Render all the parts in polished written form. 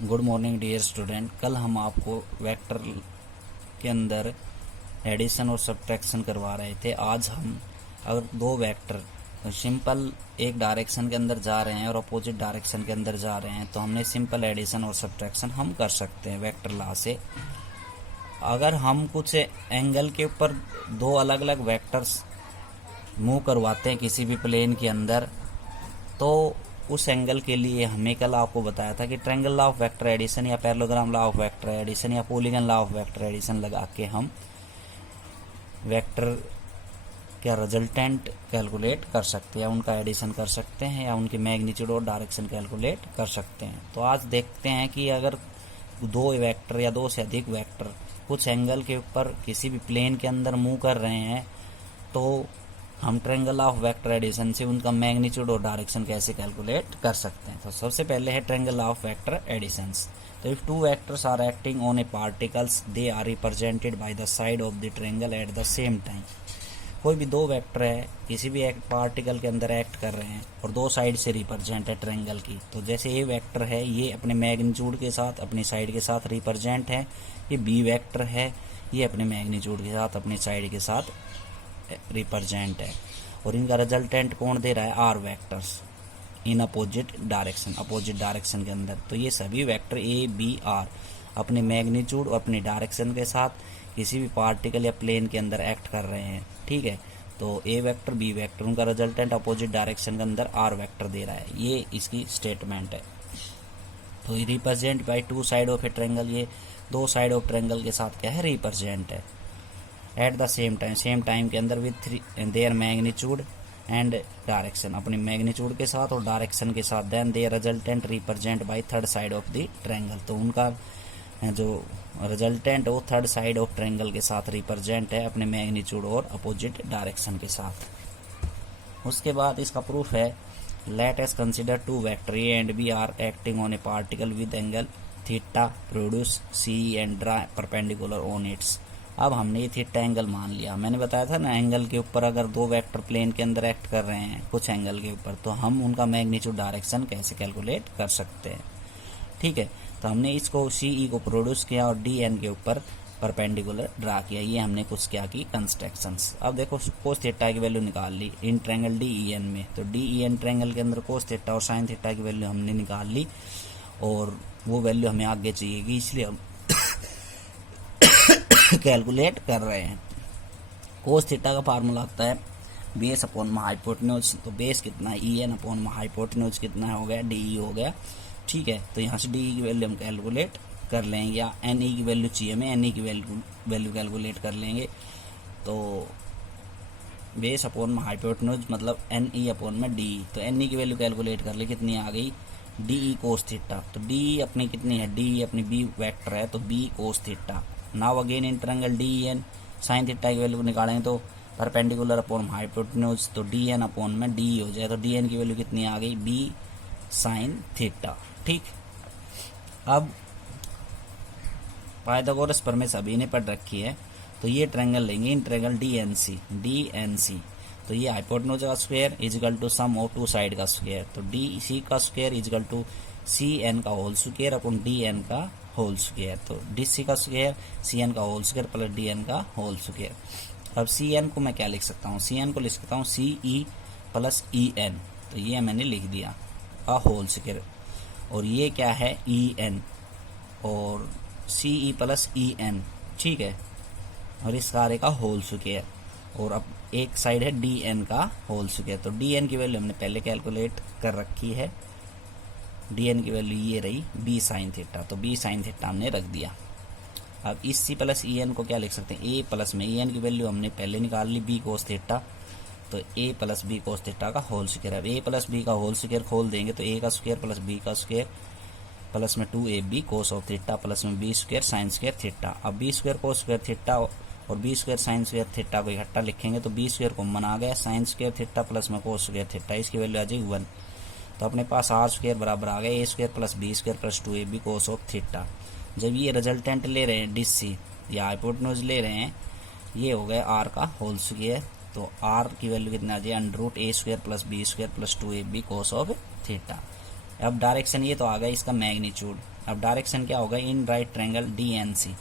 Good morning dear student. कल हम आपको वेक्टर के अंदर एडिशन और सब्ट्रैक्शन करवा रहे थे। आज हम अगर दो वेक्टर सिंपल एक डायरेक्शन के अंदर जा रहे हैं और अपोजिट डायरेक्शन के अंदर जा रहे हैं तो हमने सिंपल एडिशन और सब्ट्रैक्शन हम कर सकते हैं वेक्टर लॉ से। अगर हम कुछ एंगल के ऊपर दो अलग अलग वेक्टर्स मूव करवाते हैं किसी भी प्लेन के अंदर, तो उस एंगल के लिए हमें कल आपको बताया था कि triangle law of vector addition या parallelogram law of vector addition या polygon law of vector addition लगा के हम वेक्टर का रिजल्टेंट कैलकुलेट कर सकते हैं, उनका एडिशन कर सकते हैं या उनकी मैग्नीट्यूड और डायरेक्शन कैलकुलेट कर सकते हैं। तो आज देखते हैं कि अगर दो वेक्टर या दो से अधिक वेक्टर कुछ एंगल के ऊपर किसी भी प्लेन के अंदर मूव कर रहे हैं तो हम ट्रायंगल ऑफ वेक्टर एडिशन से उनका मैग्नीट्यूड और डायरेक्शन कैसे कैलकुलेट कर सकते हैं। तो सबसे पहले है ट्रायंगल ऑफ वेक्टर एडिशंस। तो if two vectors are acting on a particles they are represented by the side of the triangle at the same time. कोई भी दो वेक्टर है किसी भी एक पार्टिकल के अंदर एक्ट कर रहे हैं और दो साइड से रिप्रेजेंट है ट्रायंगल की। तो जैसे ये वेक्टर है ये अपने मैग्नीट्यूड के साथ अपनी साइड के साथ रिप्रेजेंट है, ये बी वेक्टर है ये अपने मैग्नीट्यूड के साथ अपनी साइड के साथ रिप्रेजेंट है और इनका रिजल्टेंट कौन दे रहा है, are vectors in opposite direction के अंदर। तो ये सभी वेक्टर ए बी आर अपने मैग्नीट्यूड और अपनी डायरेक्शन के साथ किसी भी पार्टिकल या प्लेन के अंदर एक्ट कर रहे हैं। ठीक है, तो ए वेक्टर बी वेक्टर उनका रिजल्टेंट अपोजिट डायरेक्शन के अंदर आर वेक्टर दे रहा है, ये इसकी स्टेटमेंट है। तो ये represent by two side of A triangle, ये दो साइड ऑफ ट्रायंगल के साथ क्या है, रिप्रेजेंट है एट द सेम टाइम के अंदर with their magnitude and direction, अपनी मैग्नीट्यूड के साथ और डायरेक्शन के साथ। Then their resultant represent by third side of the triangle, तो उनका जो रिजल्टेंट वो थर्ड साइड ऑफ ट्रायंगल के साथ रिप्रेजेंट है अपने मैग्नीट्यूड और अपोजिट डायरेक्शन के साथ। उसके बाद इसका प्रूफ है, let us consider two vector a and b are acting on a particle with angle theta produce c and draw perpendicular on its. अब हमने ये थीटा एंगल मान लिया। मैंने बताया था ना, एंगल के ऊपर अगर दो वेक्टर प्लेन के अंदर एक्ट कर रहे हैं कुछ एंगल के ऊपर तो हम उनका मैग्नीट्यूड डायरेक्शन कैसे कैलकुलेट कर सकते हैं। ठीक है, तो हमने इसको सी ई को प्रोड्यूस किया और डी एन के ऊपर परपेंडिकुलर ड्रा किया। ये हमने कुछ क्या की कंस्ट्रक्शंस। अब देखो कोस थीटा की वैल्यू निकाल ली in triangle D E N में, तो डी ई एन ट्रायंगल के अंदर कोस थीटा और साइन थीटा की वैल्यू हमने निकाल ली और वो वैल्यू हमें आगे चाहिएगी, इसलिए हम कैलकुलेट कर रहे हैं। कोस थीटा का फार्मूला होता है बेस अपॉन हाइपोटेन्यूज। तो बेस कितना है, ई एन अपॉन हाइपोटेन्यूज कितना हो गया, डी ई हो गया। ठीक है, तो यहाँ से डी ई की वैल्यू हम कैलकुलेट कर लेंगे या एन ई की वैल्यू चाहिए हमें, एन ई की वैल्यू कैलकुलेट कर लेंगे। तो बेस अपॉन हाइपोटेन्यूज मतलब एन ई अपॉन में डी ई, तो एन ई की वैल्यू कैलकुलेट कर ले, कितनी आ गई, डी ई कोस थीटा। तो डी ई अपनी कितनी है, डी ई अपनी बी वेक्टर है तो b cos theta. Now again in triangle D n sine theta की वैल्यू निकालेंगे तो परपेंडिकुलर अपॉन हाइपोटेन्यूज, तो डी एन अपॉन में डी हो जाए, तो डी एन की वैल्यू कितनी आ गई, बी साइन थीटा। ठीक, अब पाइथागोरस प्रमेय सभी ने पढ़ रखी है। तो ये ट्रायंगल लेंगे in triangle D N C, तो ये हाइपोटेन्यूज का square equal to sum of two side का स्क्वायर, तो डी सी का square equal to C N का whole square upon D N का होल स्क्वायर। तो डी सी का स्क्वायर सी एन का whole square plus D N का whole square. अब सी एन को मैं क्या लिख सकता हूँ, सी एन को लिख सकता हूँ सी ई प्लस ई एन, तो ये मैंने लिख दिया का होल स्क्वायर, और ये क्या है ई एन और सी ई प्लस ई एन। ठीक है, और इस कार्य का होल स्क्वायर, और अब एक साइड है डी एन का होल स्क्वायर। तो डी एन की वैल्यू हमने पहले कैलकुलेट कर रखी है, डी एन की वैल्यू ये रही बी साइन थीटा, तो बी साइन थीटा हमने रख दिया। अब इस सी प्लस ई एन को क्या लिख सकते हैं, ए प्लस में ई एन की वैल्यू हमने पहले निकाल ली बी कोस थीटा, तो A plus B cos theta का होल स्क्वायर। अब ए प्लस बी का होल स्क्वायर खोल देंगे तो ए का स्क्वायर प्लस बी का स्क्वायर प्लस में 2ab cos of theta plus में B square sine square theta. अब B square cos square theta और B square sine square theta को इकट्ठा लिखेंगे तो बी स्क्वायर कॉमन आ गया, साइन स्क्वायर थीटा प्लस में कोस स्क्वायर थीटा, इसकी वैल्यू आ जाएगी 1। तो अपने पास आर स्क्वायर बराबर आ गया A square plus B square plus 2ab cos of theta. जब ये रिजल्टेंट ले रहे हैं डिस या हाइपोटेन्यूज ले रहे हैं, ये हो गया आर का होल स्क्वायर, तो आर की वैल्यू कितना आ जाए, under root a square plus B square plus 2ab cos of theta. अब डायरेक्शन ये तो आ गया इसका मैग्नीट्यूड। अब डायरेक्शन क्या होगा, इन राइट ट्रायंगल DNC।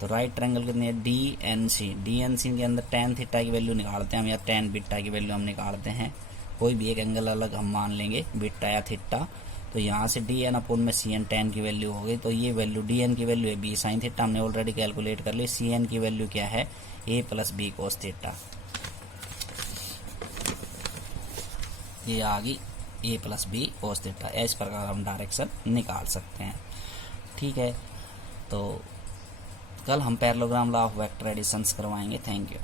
तो राइट ट्रायंगल कितनी है, DNC के अंदर tan थीटा की वैल्यू निकालते हैं हम, या tan बीटा की वैल्यू हम निकालते हैं। कोई भी एक एंगल अलग हम मान लेंगे, बीटा या थीटा। तो यहाँ से DN अपोन में CN tan की वैल्यू हो गई। तो ये वैल्यू DN की वैल्यू है B sin थीटा, हमने ऑलरेडी कैलकुलेट कर ली। CN की वैल्यू क्या है, A plus B cos theta. ये आ गई A plus B cos theta. इस प्रकार हम डायरेक्शन निकाल सकते हैं। ठीक है, तो कल हम parallelogram law of vector additions करवाएंगे। Thank you.